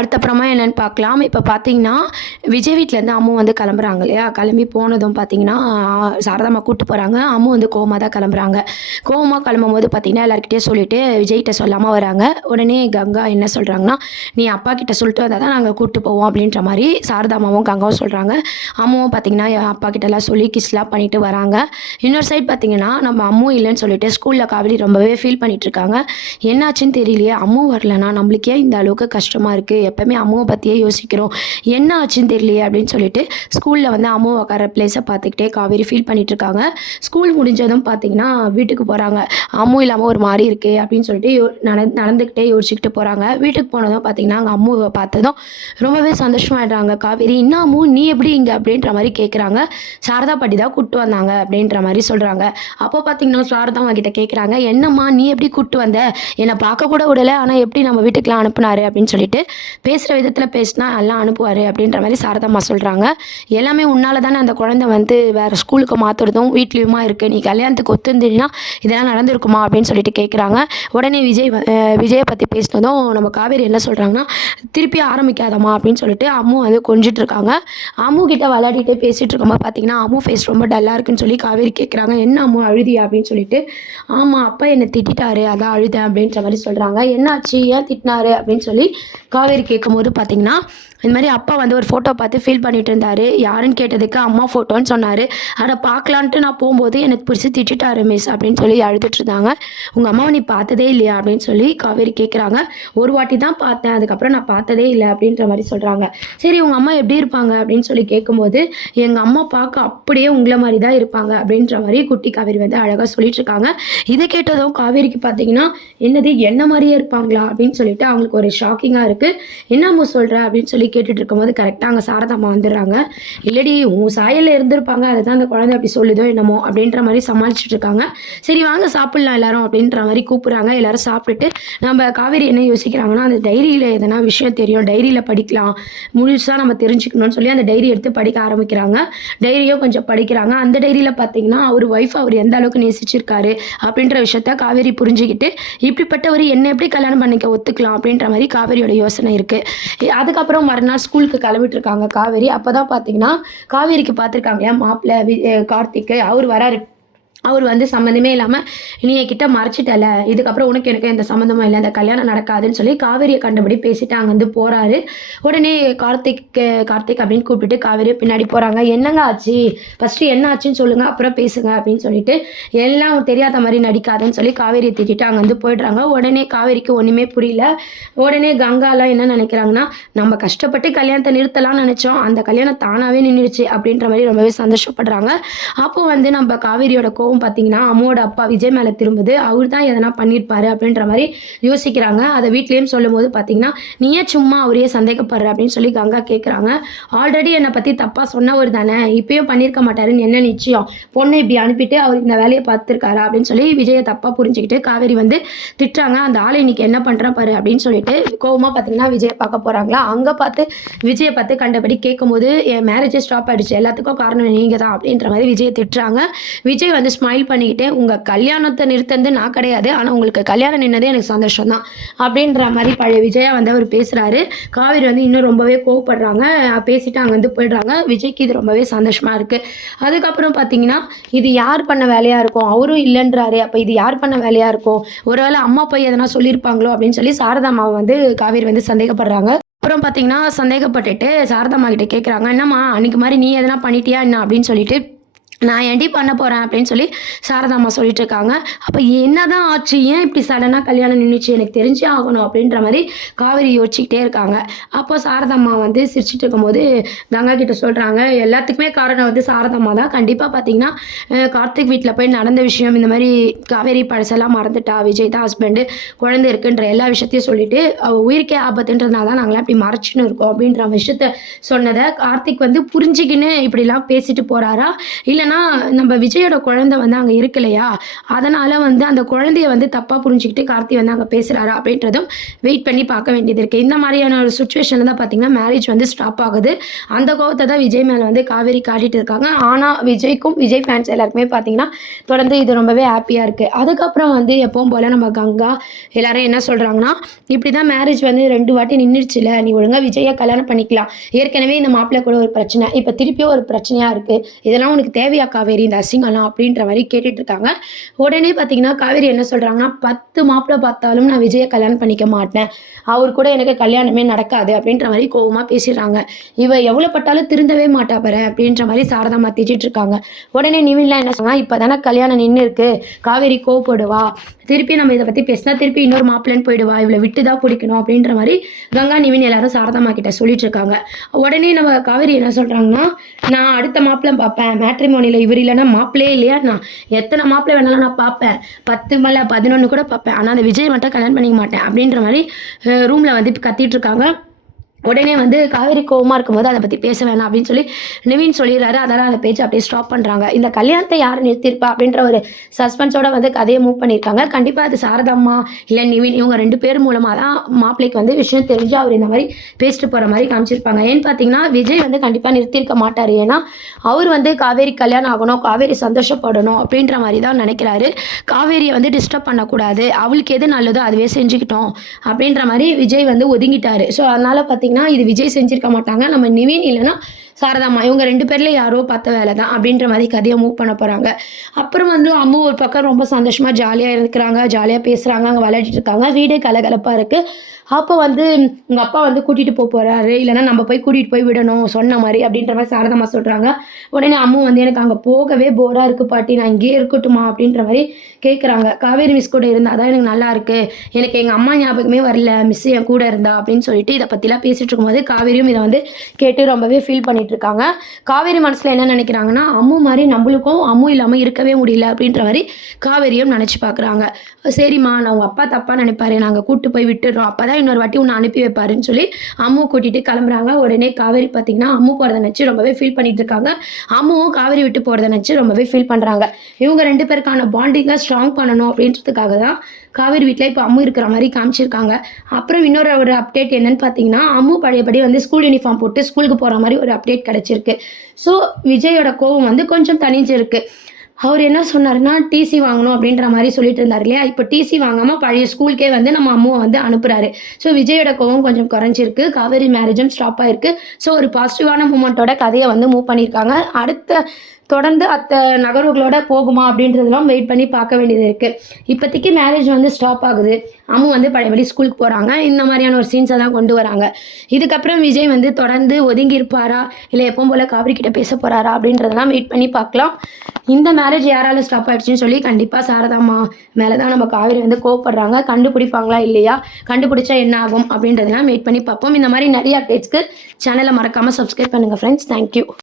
அடுத்தப்புறமா என்னென்னு பார்க்கலாம். இப்போ பார்த்தீங்கன்னா, விஜய் வீட்லேருந்து அம்மு வந்து கிளம்புறாங்க இல்லையா? கிளம்பி போனதும் பார்த்தீங்கன்னா, சாரதாம்மா கூட்டு போகிறாங்க. அம்மு வந்து கோவமா தான் கிளம்புறாங்க. கோவமா கிளம்பும்போது பார்த்தீங்கன்னா, எல்லார்கிட்டயும் சொல்லிட்டு விஜய்கிட்ட சொல்லாம வராங்க. உடனே கங்கா என்ன சொல்கிறாங்கன்னா, "நீ அப்பா கிட்ட சொல்லிட்டு வந்தா தான் நாங்கள் கூட்டு போவோம்." அப்படின்ற மாரி சாரதாம்மாவும் கங்காவும் சொல்கிறாங்க. அம்முவும் பார்த்தீங்கன்னா, அப்பா கிட்டலாம் சொல்லி கிஸ்லாம் பண்ணிட்டு வராங்க. இன்னொரு சைட் பார்த்தீங்கன்னா, நம்ம அம்மு இல்லைன்னு சொல்லிட்டு ஸ்கூலில் காவேரி ரொம்பவே ஃபீல் பண்ணிட்டுருக்காங்க. என்னாச்சுன்னு தெரியலையே, அம்மு வரலனா நம்மளுக்கு ஏன் இந்த அளவுக்கு கஷ்டமாக இருக்குது? எப்பவுமே அம்முவை பற்றியே யோசிக்கிறோம், என்ன ஆச்சுன்னு தெரியலையே அப்படின்னு சொல்லிட்டு ஸ்கூலில் வந்து அம்மு உட்கார பிளேஸை பார்த்துக்கிட்டே காவேரி ஃபீல் பண்ணிட்டு இருக்காங்க. ஸ்கூல் முடிஞ்சதும் பார்த்தீங்கன்னா வீட்டுக்கு போகிறாங்க. அம்மு இல்லாமல் ஒரு மாதிரி இருக்கே அப்படின்னு சொல்லிட்டு நடந்துக்கிட்டே யோசிச்சுக்கிட்டு போகிறாங்க. வீட்டுக்கு போனதும் பார்த்தீங்கன்னா அங்கே அம்முவை பார்த்ததும் ரொம்பவே சந்தோஷமாயிடுறாங்க காவேரி. என்ன அம்மு நீ எப்படி இங்கே அப்படின்ற மாதிரி கேட்குறாங்க. சாரதா பாட்டி தான் கூப்பிட்டு வந்தாங்க அப்படின்ற மாதிரி சொல்கிறாங்க. அப்போ பார்த்தீங்கன்னா சாரதா அவங்க கிட்ட கேட்குறாங்க, என்னம்மா நீ எப்படி கூப்பிட்டு வந்த, என்னை பார்க்க கூட விடலை, ஆனால் எப்படி நம்ம வீட்டுக்கெலாம் அனுப்புனாரு அப்படின்னு சொல்லிட்டு பேசுகிற விதத்தில் பேசினா எல்லாம் அனுப்புவார் அப்படின்ற மாதிரி சாரதாம்மா சொல்கிறாங்க. எல்லாமே உன்னால் தானே அந்த குழந்தை வந்து வேறு ஸ்கூலுக்கு மாற்றுறதும் வீட்லேயுமா இருக்குது, நீ கல்யாணத்துக்கு ஒத்துருந்தீங்கன்னா இதெல்லாம் நடந்திருக்குமா அப்படின்னு சொல்லிட்டு கேட்குறாங்க. உடனே விஜயை பற்றி பேசினதும் நம்ம காவேரி என்ன சொல்கிறாங்கன்னா, திருப்பி ஆரம்பிக்காதம்மா அப்படின்னு சொல்லிட்டு அம்மு வந்து கொஞ்சிட்டு இருக்காங்க. அம்மு கிட்ட விளையாடிட்டே பேசிகிட்டு இருக்கும்போது பார்த்தீங்கன்னா அம்மு ஃபேஸ் ரொம்ப டல்லாக இருக்குன்னு சொல்லி காவேரி கேட்குறாங்க. என்ன அம்மு அழுதியா அப்படின்னு சொல்லிட்டு, ஆமாம் அப்பா என்னை திட்டாரு அதான் அழுதேன் அப்படின்ற மாதிரி சொல்கிறாங்க. என்னாச்சு ஏன் திட்டினாரு அப்படின்னு சொல்லி காவேரி கேட்கும்போது பார்த்தீங்கன்னா, இந்த மாதிரி அப்பா வந்து ஒரு ஃபோட்டோ பார்த்து ஃபீல் பண்ணிட்டு இருந்தார். யாருன்னு கேட்டதுக்கு அம்மா ஃபோட்டோன்னு சொன்னார். அதை பார்க்கலான்ட்டு நான் போகும்போது எனக்கு பிடிச்சி திட்டாரு மிஸ் அப்படின்னு சொல்லி அழுதுட்டு இருந்தாங்க. உங்கள் அம்மாவை நீ பார்த்ததே இல்லையா அப்படின்னு சொல்லி காவேரி கேட்குறாங்க. ஒரு வாட்டி தான் பார்த்தேன், அதுக்கப்புறம் நான் பார்த்ததே இல்லை அப்படின்ற மாதிரி சொல்கிறாங்க. சரி உங்கள் அம்மா எப்படி இருப்பாங்க அப்படின்னு சொல்லி கேட்கும்போது, எங்கள் அம்மா பார்க்க அப்படியே உங்களை மாதிரி தான் இருப்பாங்க அப்படின்ற மாதிரி குட்டி காவேரி வந்து அழகாக சொல்லிட்டு இருக்காங்க. இதை கேட்டதும் காவேரிக்கு பார்த்தீங்கன்னா, என்னது என்ன மாதிரியே இருப்பாங்களா அப்படின்னு சொல்லிட்டு அவங்களுக்கு ஒரு ஷாக்கிங்காக இருக்குது. என்னம்மா சொல்கிற அப்படின்னு சொல்லி கேட்டுட்டு இருக்கும்போது கரெக்டாக அங்கே சாரதாம்மா வந்துடுறாங்க. இல்லடி உன் சாயலில் இருந்திருப்பாங்க, அதுதான் அந்த குழந்தை அப்படி சொல்லுதோ என்னமோ அப்படின்ற மாதிரி சமாளிச்சுட்டு இருக்காங்க. சரி வாங்க சாப்பிட்லாம் எல்லாரும் அப்படின்ற மாதிரி கூப்பிட்றாங்க. எல்லாரும் சாப்பிட்டுட்டு நம்ம காவேரி என்ன யோசிக்கிறாங்கன்னா, அந்த டைரியில் எதனா விஷயம் தெரியும், டைரியில் படிக்கலாம், முழுசாக நம்ம தெரிஞ்சுக்கணும்னு சொல்லி அந்த டைரி எடுத்து படிக்க ஆரம்பிக்கிறாங்க. டைரியும் கொஞ்சம் படிக்கிறாங்க. அந்த டைரியில் பார்த்தீங்கன்னா அவர் ஒய்ஃப் அவர் எந்த அளவுக்கு நேசிச்சிருக்காரு அப்படின்ற விஷயத்த காவேரி புரிஞ்சுக்கிட்டு, இப்படிப்பட்டவர் என்ன எப்படி கல்யாணம் பண்ணிக்க ஒத்துக்கலாம் அப்படின்ற மாதிரி காவேரியோட யோசனை இருக்குது. அதுக்கப்புறம் மறுநாள் ஸ்கூலுக்கு கிளம்பிட்டு இருக்காங்க காவேரி. அப்போ தான் பார்த்தீங்கன்னா காவேரிக்கு பார்த்துருக்காங்க இல்லையா மாப்பிள்ளை கார்த்திக், அவர் வராரு. அவர் வந்து சம்மந்தமே இல்லாமல் நீ என்கிட்ட மறைச்சிட்டல, இதுக்கப்புறம் உனக்கு எனக்கு எந்த சம்மந்தமும் இல்லை, இந்த கல்யாணம் நடக்காதுன்னு சொல்லி காவேரியை கண்டபடி பேசிட்டு அங்கே வந்து போகிறாரு. உடனே கார்த்திக் அப்படின்னு கூப்பிட்டுட்டு காவேரியை பின்னாடி போகிறாங்க. என்னங்க ஆச்சு, ஃபஸ்ட்டு என்ன ஆச்சுன்னு சொல்லுங்கள் அப்புறம் பேசுங்க அப்படின்னு சொல்லிட்டு, எல்லாம் தெரியாத மாதிரி நடிக்காதுன்னு சொல்லி காவேரியை திட்டிட்டு அங்கே வந்து போயிடுறாங்க. உடனே காவேரிக்கு ஒன்றுமே புரியல. உடனே கங்காலாம் என்ன நினைக்கிறாங்கன்னா, நம்ம கஷ்டப்பட்டு கல்யாணத்தை நிறுத்தலாம்னு நினச்சோம், அந்த கல்யாணம் தானாகவே நின்றுச்சு அப்படின்ற மாதிரி ரொம்பவே சந்தோஷப்படுறாங்க. அப்போ வந்து நம்ம காவேரியோட பார்த்தீங்கன்னா அம்மாவோட அப்பா விஜய் மேலே திரும்புது. அவர் தான் எதனா பண்ணியிருப்பாரு அப்படின்ற மாதிரி யோசிக்கிறாங்க. அதை வீட்லேயும் சொல்லும்போது பார்த்தீங்கன்னா, நீ ஏன் சும்மா அவரையே சந்தேகப்படுற அப்படின்னு சொல்லி கங்கா கேட்குறாங்க. ஆல்ரெடி என்னை பற்றி தப்பாக சொன்னவர் தானே, இப்பயும் பண்ணியிருக்க மாட்டாருன்னு என்ன நிச்சயம், பொண்ணை இப்படி அனுப்பிட்டு அவர் இந்த வேலையை பார்த்துருக்காரா அப்படின்னு சொல்லி விஜயை தப்பாக புரிஞ்சுக்கிட்டு காவேரி வந்து திட்டுறாங்க. அந்த ஆளை இன்னைக்கு என்ன பண்ணுறான் பாரு அப்படின்னு சொல்லிட்டு கோவமாக பார்த்தீங்கன்னா விஜயை பார்க்க போகிறாங்களா. அங்கே பார்த்து விஜயை பார்த்து கண்டபடி கேட்கும்போது, என் மேரேஜே ஸ்டாப் ஆகிடுச்சு, எல்லாத்துக்கும் காரணம் நீங்கள் தான் அப்படின்ற மாதிரி விஜயை திட்டுறாங்க. விஜய் வந்து ஸ்மைல் பண்ணிக்கிட்டே, உங்கள் கல்யாணத்தை நிறுத்தது நான் கிடையாது, ஆனால் உங்களுக்கு கல்யாணம் நின்னதே எனக்கு சந்தோஷம் தான் அப்படின்ற மாதிரி பழைய விஜயா வந்து அவர் பேசுகிறாரு. காவேரி வந்து இன்னும் ரொம்பவே கோவப்படுறாங்க. பேசிட்டு அங்கே வந்து போயிடுறாங்க. விஜய்க்கு இது ரொம்பவே சந்தோஷமாக இருக்குது. அதுக்கப்புறம் பார்த்தீங்கன்னா, இது யார் பண்ண வேலையாக இருக்கும், அவரும் இல்லைன்றாரு, அப்போ இது யார் பண்ண வேலையாக இருக்கும், ஒருவேளை அம்மா போய் எதனா சொல்லியிருப்பாங்களோ அப்படின்னு சொல்லி சாரதாம்மாவை வந்து காவேரி வந்து சந்தேகப்படுறாங்க. அப்புறம் பார்த்தீங்கன்னா சந்தேகப்பட்டுட்டு சாரதாம்மா கிட்ட கேட்குறாங்க, என்னம்மா அன்றைக்கி மாதிரி நீ எதனா பண்ணிட்டியா என்ன அப்படின்னு சொல்லிட்டு, நான் ஏன்டி பண்ண போகிறேன் அப்படின்னு சொல்லி சாரதாம்மா சொல்லிட்டு இருக்காங்க. அப்போ என்ன தான் ஆச்சு, ஏன் இப்படி சடனாக கல்யாணம் நின்றுச்சு, எனக்கு தெரிஞ்சே ஆகணும் அப்படின்ற மாதிரி காவேரி யோசிச்சுக்கிட்டே இருக்காங்க. அப்போ சாரதாம்மா வந்து சிரிச்சிட்டு இருக்கும்போது கங்கா கிட்ட சொல்கிறாங்க, எல்லாத்துக்குமே காரணம் வந்து சாரதாம்மா தான். கண்டிப்பாக பார்த்தீங்கன்னா கார்த்திக் வீட்டில் போய் நடந்த விஷயம், இந்த மாதிரி காவேரி பழசெல்லாம் மறந்துட்டா, விஜய் தான் ஹஸ்பண்டு, குழந்தை இருக்குன்ற எல்லா விஷயத்தையும் சொல்லிட்டு அவள் உயிருக்கே ஆபத்துன்றதுனால தான் நாங்களாம் இப்படி மறைச்சின்னு இருக்கோம் அப்படின்ற விஷயத்த சொன்னதை கார்த்திக் வந்து புரிஞ்சுக்கின்னு இப்படிலாம் பேசிட்டு போகிறாரா, இல்லை ஏன்னா நம்ம விஜயோட குழந்தை வந்து அங்கே இருக்கு இல்லையா, அதனால் வந்து அந்த குழந்தைய வந்து தப்பாக புரிஞ்சுக்கிட்டு கார்த்தி வந்து அங்கே பேசுகிறாரு அப்படின்றதும் வெயிட் பண்ணி பார்க்க வேண்டியது இருக்குது. இந்த மாதிரியான ஒரு சுச்சுவேஷனில் தான் பார்த்தீங்கன்னா மேரேஜ் வந்து ஸ்டாப் ஆகுது. அந்த கோவத்தை தான் விஜய் மேலே வந்து காவேரி காட்டிட்டு இருக்காங்க. ஆனால் விஜய்க்கும் விஜய் ஃபேன்ஸ் எல்லாருக்குமே பார்த்தீங்கன்னா தொடர்ந்து இது ரொம்பவே ஹாப்பியாக இருக்குது. அதுக்கப்புறம் வந்து எப்பவும் போல் நம்ம கங்கா எல்லாரும் என்ன சொல்கிறாங்கன்னா, இப்படி தான் மேரேஜ் வந்து 2 வாட்டி நின்றுச்சுல, நீ ஒழுங்காக விஜயை கல்யாணம் பண்ணிக்கலாம். ஏற்கனவே இந்த மாப்பிள்ளை கூட ஒரு பிரச்சனை, இப்போ திருப்பியும் ஒரு பிரச்சனையாக இருக்குது. இதெல்லாம் உனக்கு தேவையா காவேரி இந்த அசிங்கம்லாம் அப்படின்ற மாதிரி கேட்டுட்டு இருக்காங்க. உடனே பார்த்தீங்கன்னா காவேரி என்ன சொல்கிறாங்கன்னா, 10 மாப்பிள்ளை பார்த்தாலும் நான் விஜயை கல்யாணம் பண்ணிக்க மாட்டேன், அவர் கூட எனக்கு கல்யாணமே நடக்காது அப்படின்ற மாதிரி கோவமாக பேசிடுறாங்க. இவ எவ்வளோ பட்டாலும் திருந்தவே மாட்டா பாரு அப்படின்ற மாதிரி சாரதாம்மா திட்டிட்டு இருக்காங்க. உடனே நிவின்லாம் என்ன சொன்னா, இப்போ தானே கல்யாணம் நின்று இருக்கு, காவேரி கோவப்படுவா, திருப்பி நம்ம இதை பற்றி பேசினா திருப்பி இன்னொரு மாப்பிள்ளைன்னு போயிடுவா, இவளை விட்டு தான் பிடிக்கணும் அப்படின்ற மாதிரி கங்கா நிவின் எல்லாரும் சாரதாம்மா கிட்ட சொல்லிட்டு இருக்காங்க. உடனே நம்ம காவேரி என்ன சொல்கிறாங்கன்னா, நான் அடுத்த மாப்பிள்ளை பார்ப்பேன், மேட்ரிமோனியில் இவர் இல்லைன்னா மாப்பிள்ளையே இல்லையா, நான் எத்தனை மாப்பிள்ளை வேணாலும் நான் பார்ப்பேன், 10 மேலே 11 கூட பார்ப்பேன், ஆனால் அந்த விஜய் மட்டும் கல்யாணம் பண்ணிக்க மாட்டேன் அப்படின்ற மாதிரி ரூமில் வந்து கத்திட்டு இருக்காங்க. உடனே வந்து காவேரி கோவமாக இருக்கும்போது அதை பற்றி பேச வேணாம் அப்படின்னு சொல்லி நிவின் சொல்லிடுறாரு. அதெல்லாம் அந்த பேச்சு அப்படியே ஸ்டாப் பண்ணுறாங்க. இந்த கல்யாணத்தை யார் நிறுத்திருப்பா அப்படின்ற ஒரு சஸ்பென்ஸோட வந்து கதையை மூவ் பண்ணியிருக்காங்க. கண்டிப்பாக அது சாரதாம்மா இல்லை நிவின் இவங்க 2 பேர் மூலமாக தான் மாப்பிள்ளைக்கு வந்து விஷயம் தெரிஞ்சு அவர் இந்த மாதிரி பேசிட்டு போகிற மாதிரி காமிச்சிருப்பாங்க. ஏன்னு பார்த்தீங்கன்னா விஜய் வந்து கண்டிப்பாக நிறுத்தியிருக்க மாட்டார். ஏன்னா அவர் வந்து காவேரி கல்யாணம் ஆகணும், காவேரி சந்தோஷப்படணும் அப்படின்ற மாதிரி தான் நினைக்கிறாரு. காவேரியை வந்து டிஸ்டர்ப் பண்ணக்கூடாது, அவளுக்கு எது நல்லதோ அதுவே செஞ்சுக்கிட்டோம் அப்படின்ற மாதிரி விஜய் வந்து ஒதுங்கிட்டாரு. ஸோ அதனால் பார்த்தீங்கன்னா இது விஜய் செஞ்சிருக்க மாட்டாங்க, நம்ம நிவின் இல்லைன்னா சாரதாம்மா இவங்க 2 பேரில் யாரோ பார்த்த வேலை தான் அப்படின்ற மாதிரி கதையை மூவ் பண்ண போகிறாங்க. அப்புறம் வந்து அம்மு ஒரு பக்கம் ரொம்ப சந்தோஷமாக ஜாலியாக இருக்கிறாங்க, ஜாலியாக பேசுகிறாங்க, அங்கே விளையாடிட்டு இருக்காங்க, வீடே கலகலப்பாக இருக்குது. அப்போ வந்து உங்கள் அப்பா வந்து கூட்டிகிட்டு போகிறாரு, இல்லைன்னா நம்ம போய் கூட்டிகிட்டு போய் விடணும் சொன்ன மாதிரி அப்படின்ற மாதிரி சாரதாம்மா சொல்கிறாங்க. உடனே அம்மு வந்து எனக்கு அங்கே போகவே போராக இருக்குது பாட்டி, நான் இங்கேயே இருக்கட்டுமா அப்படின்ற மாதிரி கேட்குறாங்க. காவேரி மிஸ் கூட இருந்தால் தான் எனக்கு நல்லா இருக்குது, எனக்கு எங்கள் அம்மா ஞாபகமே வரல, மிஸ் என் கூட இருந்தா அப்படின்னு சொல்லிட்டு இதை பற்றிலாம் பேசிகிட்டு இருக்கும்போது காவேரியும் இதை வந்து கேட்டு ரொம்பவே ஃபீல் பண்ணிட்டு இருக்காங்க. காவேரி மனசில் என்ன நினைக்கிறாங்கன்னா, அம்மு மாதிரி நம்மளுக்கும் அம்மு இல்லாமல் இருக்கவே முடியல அப்படின்ற மாதிரி காவேரியும் நினச்சி பார்க்குறாங்க. சரிம்மா நான் உங்கள் அப்பா தப்பாக நினைப்பாரு, நாங்கள் கூப்பிட்டு போய் விட்டுடுறோம், அப்போ தான் இன்னொரு வாட்டி உன்னை அனுப்பி வைப்பாருன்னு சொல்லி அம்மு கூட்டிகிட்டு கிளம்புறாங்க. உடனே காவேரி பார்த்தீங்கன்னா அம்மு போகிறத நினச்சி ரொம்பவே ஃபீல் பண்ணிட்டு இருக்காங்க. அம்முவும் காவேரி விட்டு போகிறத நினச்சி ரொம்பவே ஃபீல் பண்ணுறாங்க. இவங்க 2 பேருக்கான பாண்டிங்கை ஸ்ட்ராங் பண்ணணும் அப்படின்றதுக்காக தான் காவேரி வீட்டில் இப்போ அம்மு இருக்கிற மாதிரி காமிச்சிருக்காங்க. அப்புறம் இன்னொரு ஒரு அப்டேட் என்னன்னு பார்த்தீங்கன்னா, அம்மு பழையபடி வந்து ஸ்கூல் யூனிஃபார்ம் போட்டு ஸ்கூலுக்கு போகிற மாதிரி ஒரு அப்டேட் கிடச்சிருக்கு. ஸோ விஜயோட கோவம் வந்து கொஞ்சம் தனிஞ்சிருக்கு. அவர் என்ன சொன்னாருன்னா, டிசி வாங்கணும் அப்படின்ற மாதிரி சொல்லிட்டு இருந்தார் இல்லையா, இப்போ டிசி வாங்காமல் பழைய ஸ்கூலுக்கே வந்து நம்ம அம்முவை வந்து அனுப்புகிறாரு. ஸோ விஜயோட கோவம் கொஞ்சம் குறைஞ்சிருக்கு, காவேரி மேரேஜும் ஸ்டாப் ஆயிருக்கு. ஸோ ஒரு பாசிட்டிவான மூமெண்ட்டோட கதையை வந்து மூவ் பண்ணியிருக்காங்க. அடுத்த தொடர்ந்து அத்த நகர்வுகளோட போகுமா அப்படின்றதெல்லாம் வெயிட் பண்ணி பார்க்க வேண்டியது இருக்குது. இப்போதைக்கு மேரேஜ் வந்து ஸ்டாப் ஆகுது, அம்மு வந்து பழையபடி ஸ்கூலுக்கு போகிறாங்க, இந்த மாதிரியான ஒரு சீன்ஸை தான் கொண்டு வராங்க. இதுக்கப்புறம் விஜய் வந்து தொடர்ந்து ஒதுங்கி இருப்பாரா இல்லை எப்பவும் போல் காவேரி கிட்ட பேச போகிறாரா அப்படின்றதெல்லாம் வெயிட் பண்ணி பார்க்கலாம். இந்த மேரேஜ் யாரால ஸ்டாப் ஆயிடுச்சுன்னு சொல்லி கண்டிப்பாக சாரதாம்மா மேலே தான் நம்ம காவேரி வந்து கோவப்படுறாங்க. கண்டுபிடிப்பாங்களா இல்லையா, கண்டுபிடிச்சா என்ன ஆகும் அப்படின்றதெல்லாம் வெயிட் பண்ணி பார்ப்போம். இந்த மாதிரி நிறைய அப்டேட்ஸ்க்கு சேனலை மறக்காமல் சப்ஸ்கிரைப் பண்ணுங்கள் ஃப்ரெண்ட்ஸ். தேங்க்யூ.